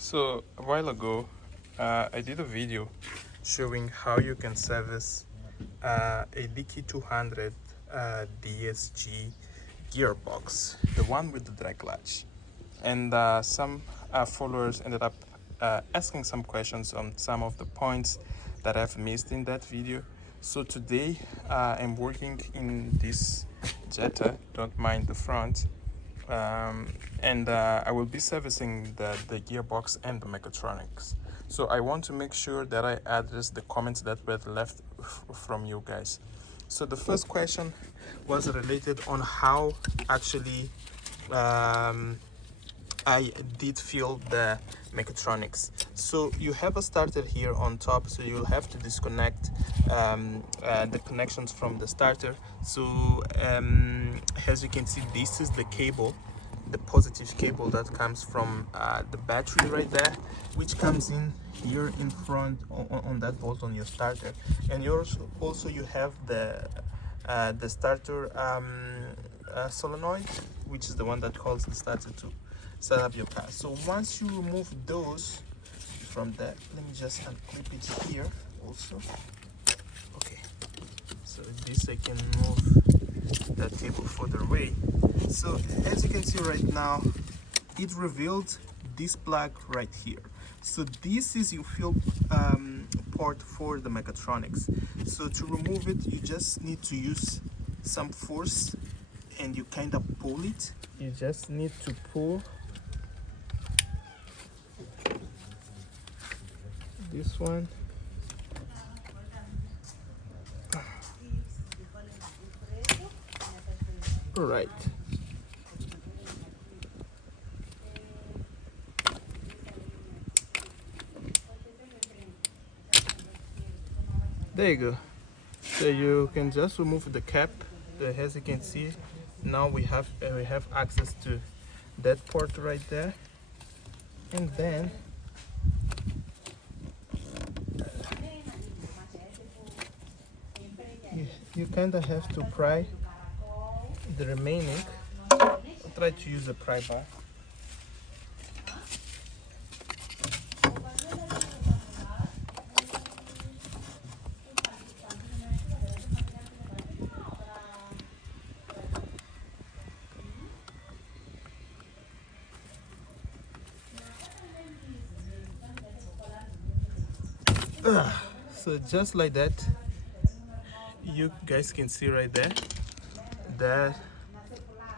So a while ago, I did a video showing how you can service a DQ200 DSG Gearbox, the one with the drag clutch. And some followers ended up asking some questions on some of the points that I've missed in that video. So today I'm working in this Jetta, don't mind the front, and I will be servicing the gearbox and the mechatronics. So I want to make sure that I address the comments that were left from you guys. So the first question was related on how actually I did feel the mechatronics. So you have a starter here on top, so you'll have to disconnect the connections from the starter. So as you can see, this is the cable, the positive cable that comes from the battery right there, which comes in here in front on that bolt on your starter. And you also you have the starter solenoid, which is the one that calls the starter to set up your car. So once you remove those from that, let me just unclip it here also. Okay, so this I can move that cable further away. So as you can see right now, it revealed this plug right here. So this is your fuel port for the mechatronics. So to remove it, you just need to use some force and you kind of pull it. You just need to pull this one. All right. There you go. So you can just remove the cap. As you can see, now we have access to that port right there, and then you kind of have to pry the remaining. I'll try to use a pry bar. So just like that, you guys can see right there that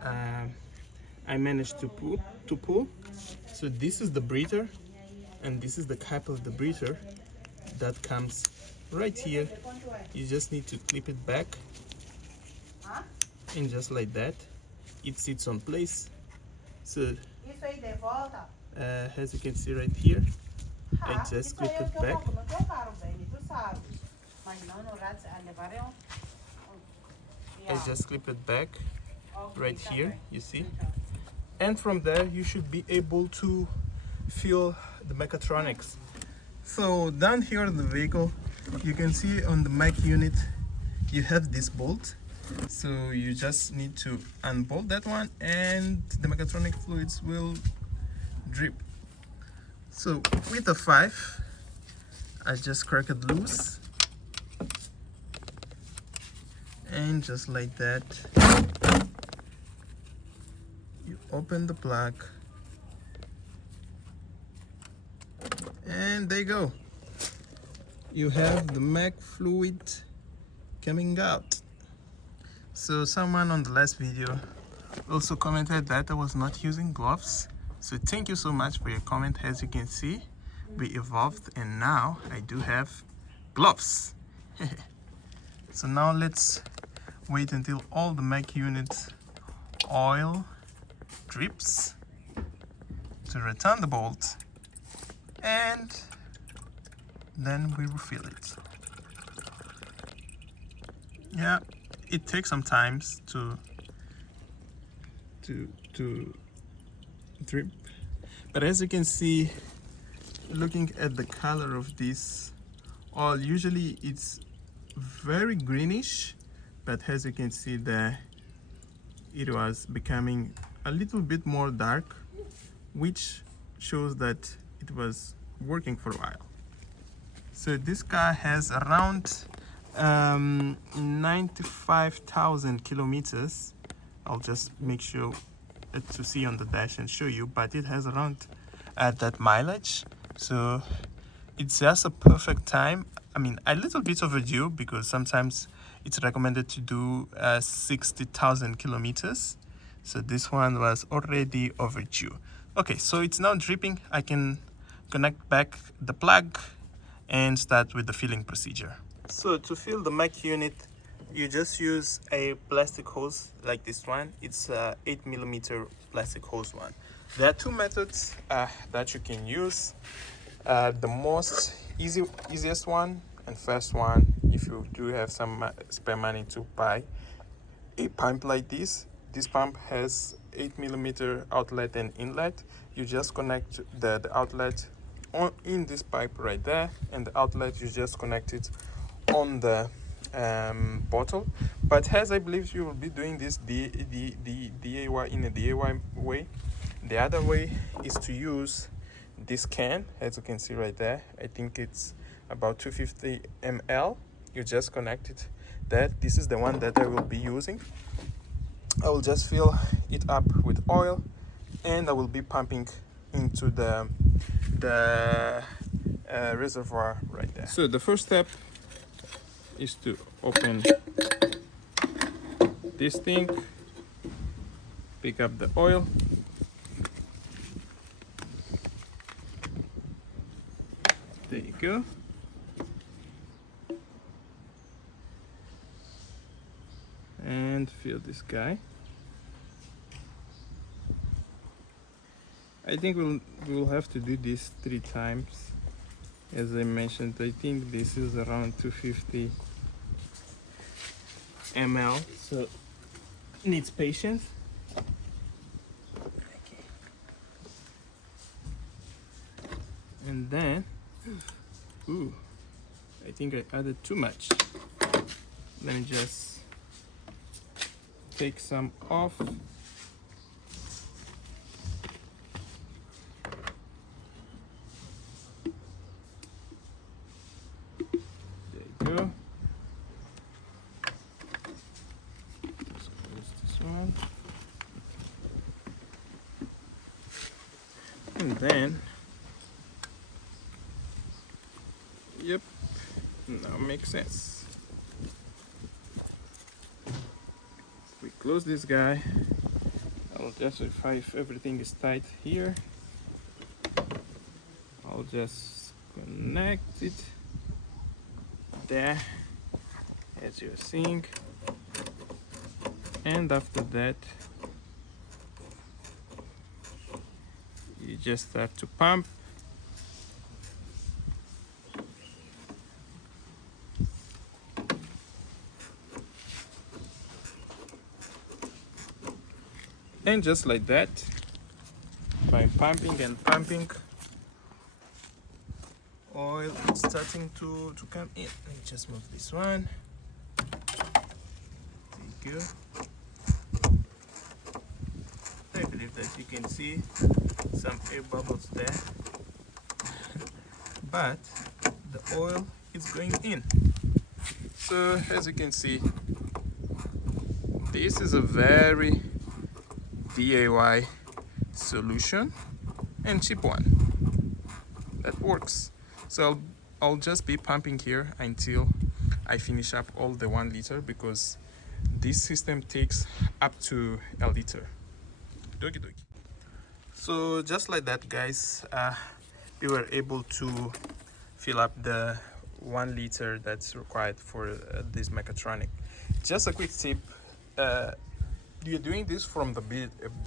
I managed to pull. So this is the breather, and this is the cap of the breather that comes right here. You just need to clip it back, and just like that, it sits on place. So as you can see right here, I just clip it back. I just clip it back right here, you see, and from there you should be able to feel the mechatronics. So down here in the vehicle, you can see on the mech unit you have this bolt, so you just need to unbolt that one and the mechatronic fluids will drip. So with a 5, I just crack it loose, and just like that, you open the plug, and there you go. You have the mech fluid coming out. So someone on the last video also commented that I was not using gloves. So thank you so much for your comment. As you can see, we evolved and now I do have gloves. So now let's wait until all the mech units oil drips to return the bolt, and then we refill it. Yeah, it takes some time to drip, but as you can see, looking at the color of this oil, usually it's very greenish, but as you can see there, it was becoming a little bit more dark, which shows that it was working for a while. So this car has around 95,000 kilometers. I'll just make sure to see on the dash and show you, but it has around that mileage. So it's just a perfect time. I mean, a little bit overdue, because sometimes it's recommended to do 60,000 kilometers. So this one was already overdue. Okay, so it's now dripping. I can connect back the plug and start with the filling procedure. So to fill the mech unit, you just use a plastic hose like this one. It's a 8mm plastic hose one. There are two methods that you can use. The most easiest one and first one, if you do have some spare money to buy a pump like this. This pump has 8mm outlet and inlet. You just connect the outlet in this pipe right there, and the outlet you just connect it on the bottle. But as I believe you will be doing this DIY in a DIY way, the other way is to use this can, as you can see right there. I think it's about 250 ml. You just connect it there. This is the one that I will be using. I will just fill it up with oil, and I will be pumping into the reservoir right there. So the first step is to open this thing, pick up the oil, there you go, and fill this guy. I think we'll have to do this 3 times. As I mentioned, I think this is around 250 ml, so needs patience. Okay. And then, ooh, I think I added too much. Let me just take some off. Go. Let's close this one. And then, yep, now makes sense. We close this guy. I'll just verify if everything is tight here. I'll just connect it there, as you're seeing, and after that you just start to pump. And just like that, by pumping and pumping, oil is starting to come in. Let me just move this one. Thank you. I believe that you can see some air bubbles there, but the oil is going in. So as you can see, this is a very DIY solution and cheap one that works. So I'll just be pumping here until I finish up all the 1 liter, because this system takes up to a liter. Doki doki. So just like that, guys, we were able to fill up the 1 liter that's required for this Mechatronic. Just a quick tip, you're doing this from the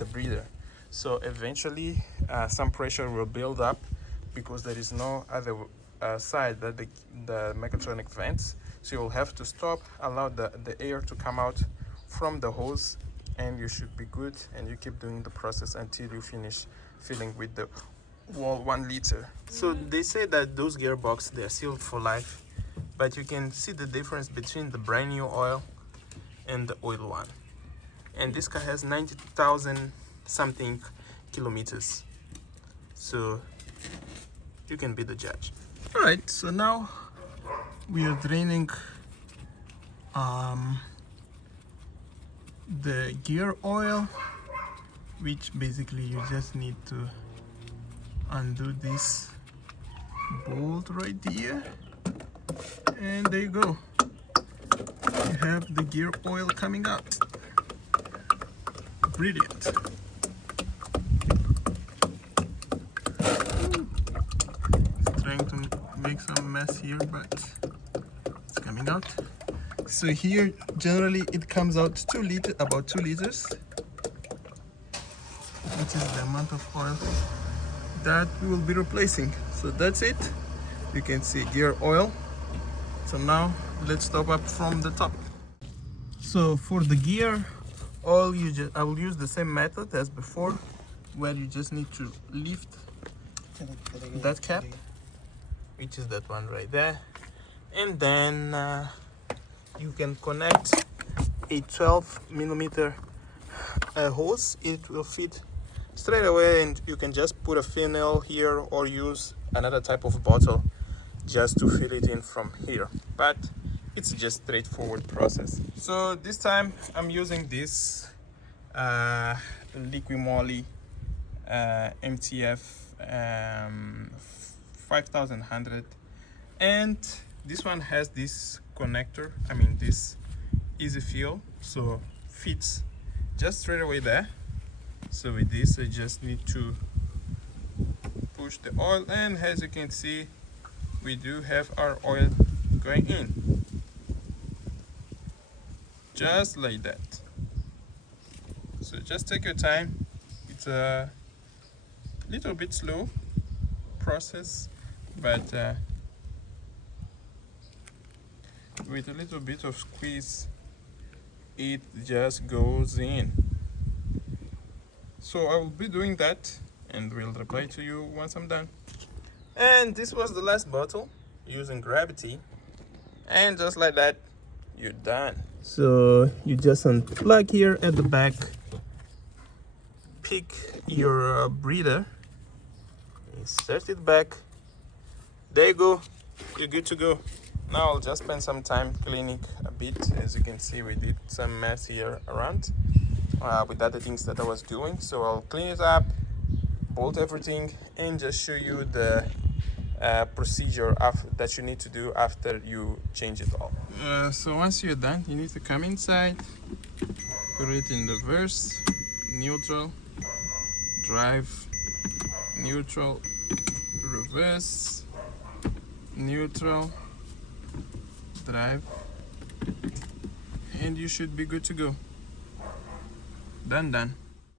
breather, so eventually some pressure will build up, because there is no other side that the Mechatronic vents. So you'll have to stop, allow the air to come out from the hose, and you should be good. And you keep doing the process until you finish filling with the whole 1 liter. So they say that those gearbox, they're sealed for life, but you can see the difference between the brand new oil and the oil one. And this car has 90,000 something kilometers. So you can be the judge. All right, so now we are draining the gear oil, which basically you just need to undo this bolt right here, and there you go. You have the gear oil coming out. Brilliant. Trying to make some mess here, but it's coming out. So here generally it comes out about 2 liters, which is the amount of oil that we will be replacing. So that's it. You can see gear oil. So now let's top up from the top. So for the gear oil, I will use the same method as before, where you just need to lift that cap, which is that one right there, and then you can connect a 12mm hose. It will fit straight away, and you can just put a funnel here or use another type of bottle just to fill it in from here, but it's just straightforward process. So this time I'm using this liquid moly MTF 5100, and this one has this connector, this easy fill, so fits just straight away there. So with this I just need to push the oil, and as you can see, we do have our oil going in, just like that. So just take your time. It's a little bit slow process, but with a little bit of squeeze it just goes in. So I will be doing that and will reply to you once I'm done. And this was the last bottle using gravity, and just like that you're done. So you just unplug here at the back, pick your breather, insert it back, there you go, you're good to go. Now I'll just spend some time cleaning a bit. As you can see, we did some mess here around with other things that I was doing, so I'll clean it up, bolt everything, and just show you the procedure that you need to do after you change it all. So once you're done, you need to come inside, put it in reverse, neutral, drive, neutral, reverse, neutral, drive, and you should be good to go. Done.